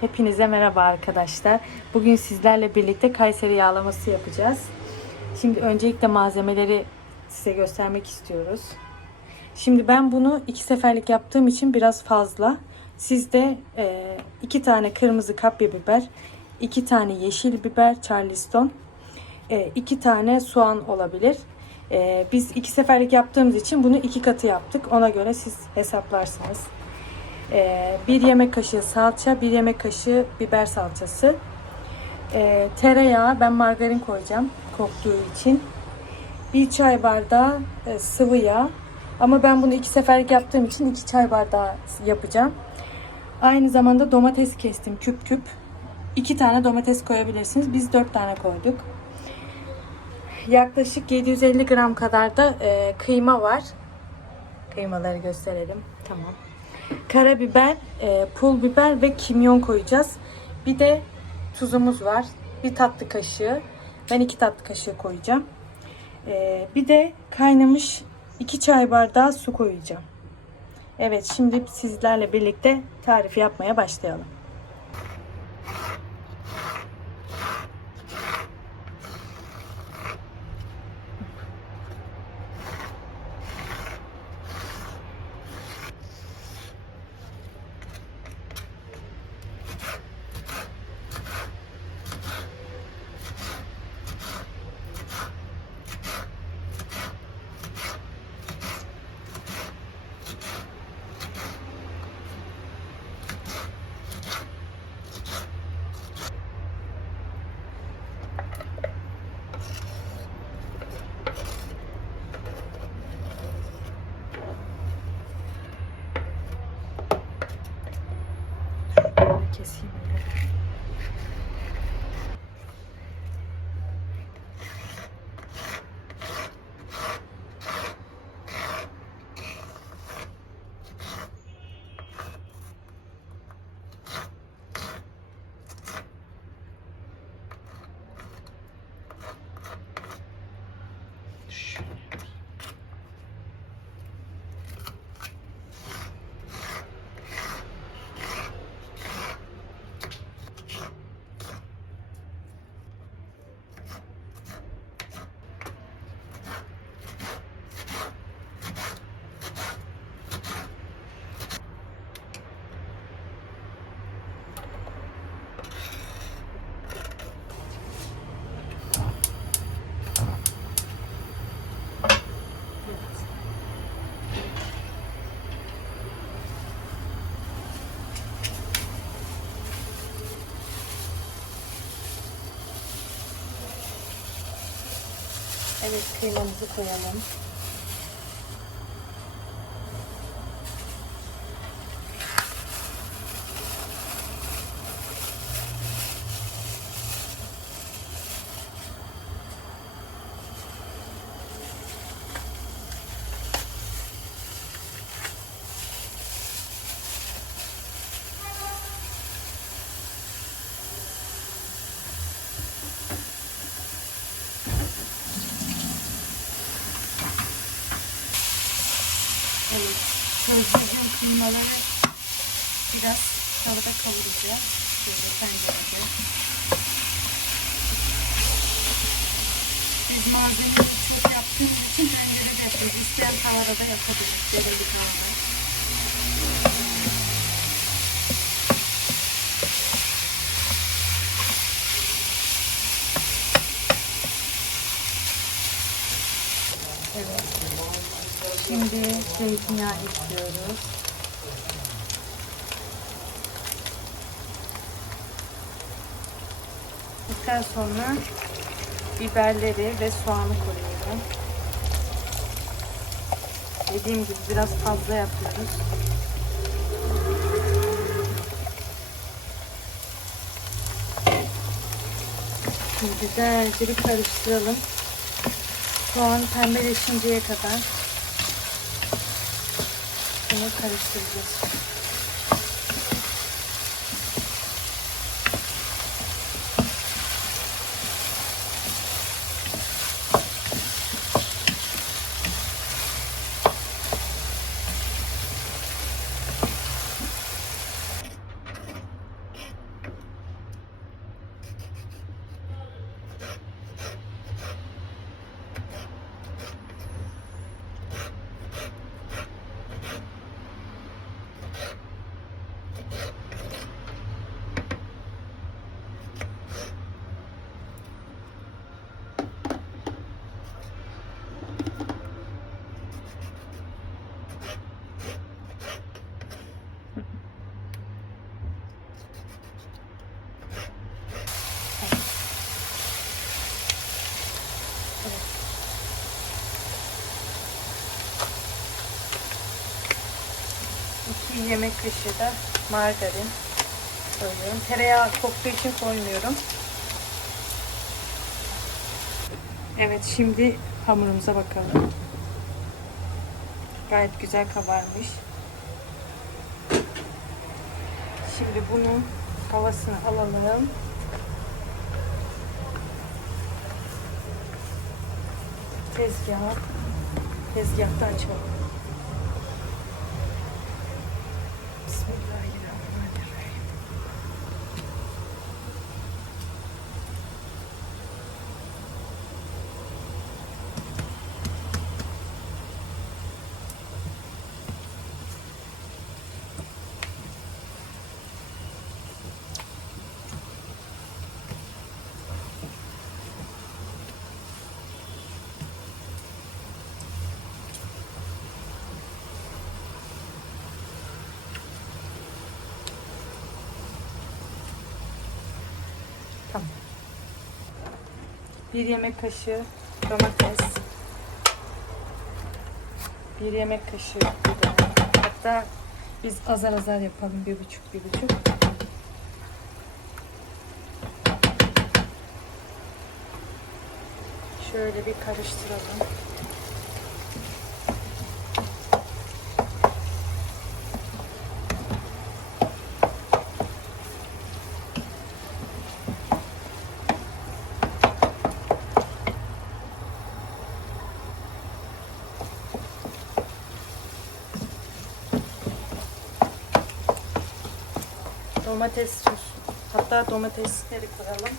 Hepinize merhaba arkadaşlar. Bugün sizlerle birlikte Kayseri yağlaması yapacağız. Şimdi öncelikle malzemeleri size göstermek istiyoruz. Şimdi ben bunu iki seferlik yaptığım için biraz fazla. Sizde e, iki tane kırmızı kapya biber, iki tane yeşil biber, charleston, e, iki tane soğan olabilir. E, biz iki seferlik yaptığımız için bunu iki katı yaptık. Ona göre siz hesaplarsınız. Ee, bir yemek kaşığı salça, bir yemek kaşığı biber salçası. Ee, tereyağı, ben margarin koyacağım koktuğu için. Bir çay bardağı e, sıvı yağ. Ama ben bunu iki seferlik yaptığım için iki çay bardağı yapacağım. Aynı zamanda domates kestim küp küp. İki tane domates koyabilirsiniz. Biz dört tane koyduk. Yaklaşık 750 gram kadar da e, kıyma var. Kıymaları gösterelim. Tamam karabiber, e, pul biber ve kimyon koyacağız. Bir de tuzumuz var. Bir tatlı kaşığı. Ben iki tatlı kaşığı koyacağım. E, bir de kaynamış iki çay bardağı su koyacağım. Evet şimdi sizlerle birlikte tarif yapmaya başlayalım. kesinlikle. Şöyle. Evet kıymamızı koyalım. Evet. Kıymaları biraz tavada kavuracağız. Tencerede. Biz malzemeyi çok yaptığımız için tencerede yapıyoruz. İsteyen tavada da yapabiliriz. Bir tavada. Evet. Şimdi zeytinyağı ekliyoruz. Daha sonra biberleri ve soğanı koyuyorum. Dediğim gibi biraz fazla yapıyoruz. Güzelce bir karıştıralım. Soğan pembeleşinceye kadar bunu karıştıracağız. İki yemek kaşığı da margarin koyuyorum. Tereyağı koktuğu için koymuyorum. Evet şimdi hamurumuza bakalım. Gayet güzel kabarmış. Şimdi bunun havasını alalım. Tezgah. Tezgahta açalım. Bismillahirrahmanirrahim. Tamam. Bir yemek kaşığı domates. Bir yemek kaşığı biber. Hatta biz azar azar yapalım. Bir buçuk, bir buçuk. Şöyle bir karıştıralım. Domates sos. Hatta domatesleri koyalım.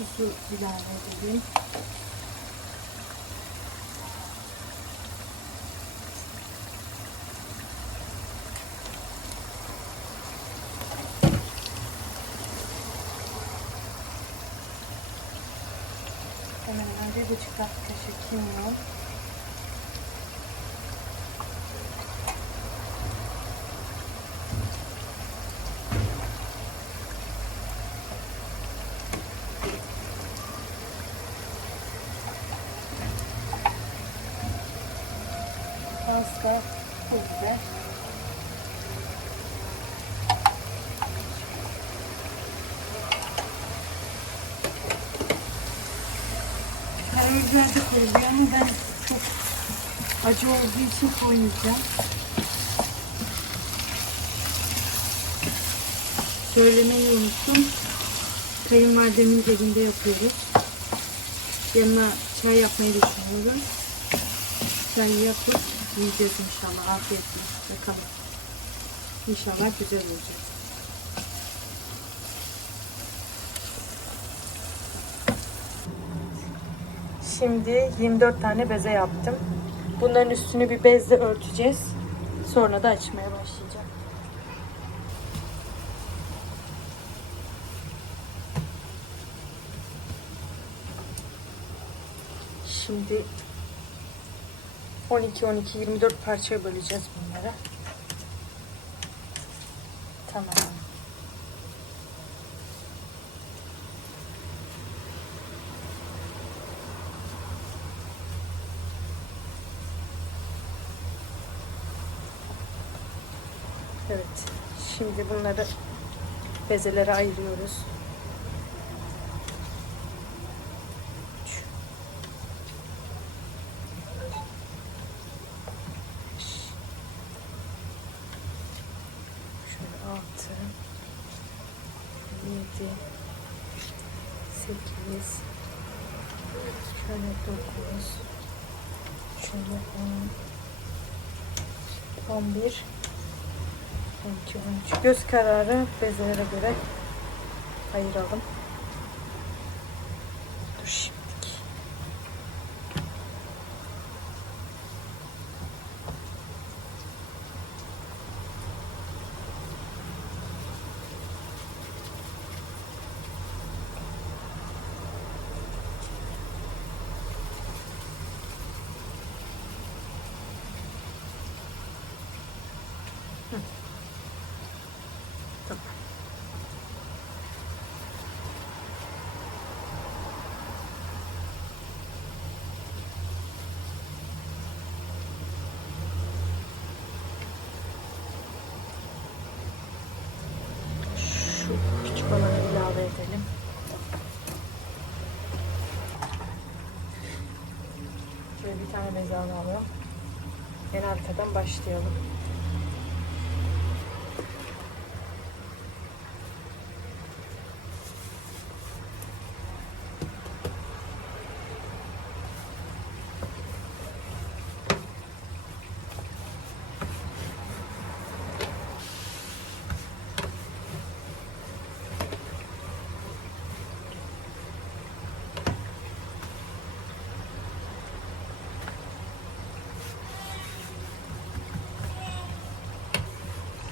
Tuzu ilave edelim. Hemen bir buçuk tatlı kaşık kimyon. Pasta, pul biber. Karabiber de koyuluyor ama ben çok acı olduğu için koymayacağım. Söylemeyi unuttum. Kayınvalidemin evinde yapıyoruz. Yanına çay yapmayı düşünüyorum. Çay yapıp yiyeceğiz inşallah. Afiyetle. Bakalım. İnşallah güzel olacak. Şimdi 24 tane beze yaptım. Bunların üstünü bir bezle örteceğiz. Sonra da açmaya başlayacağım. Şimdi 12 12 24 parçaya böleceğiz bunları. Tamam. Evet. Şimdi bunları bezelere ayırıyoruz. Şöyle altı. sekiz, şöyle dokuz, şöyle on, on bir, on iki, on üç. Göz kararı bezelere göre ayıralım. Şu küçük olanı ilave edelim. Şöyle bir tane beze alalım. En arkadan başlayalım.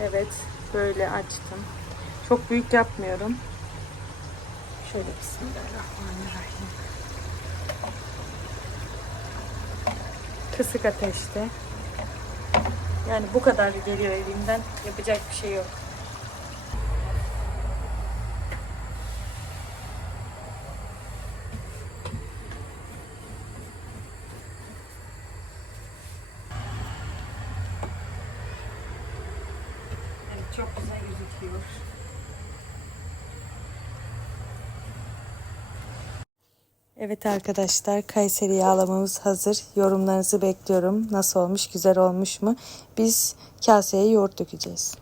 Evet, böyle açtım. Çok büyük yapmıyorum. Şöyle bismillahirrahmanirrahim. Kısık ateşte. Yani bu kadar geliyor elimden. Yapacak bir şey yok. Evet, çok güzel gözüküyor. Evet arkadaşlar Kayseri yağlamamız hazır. Yorumlarınızı bekliyorum. Nasıl olmuş, güzel olmuş mu? Biz kaseye yoğurt dökeceğiz.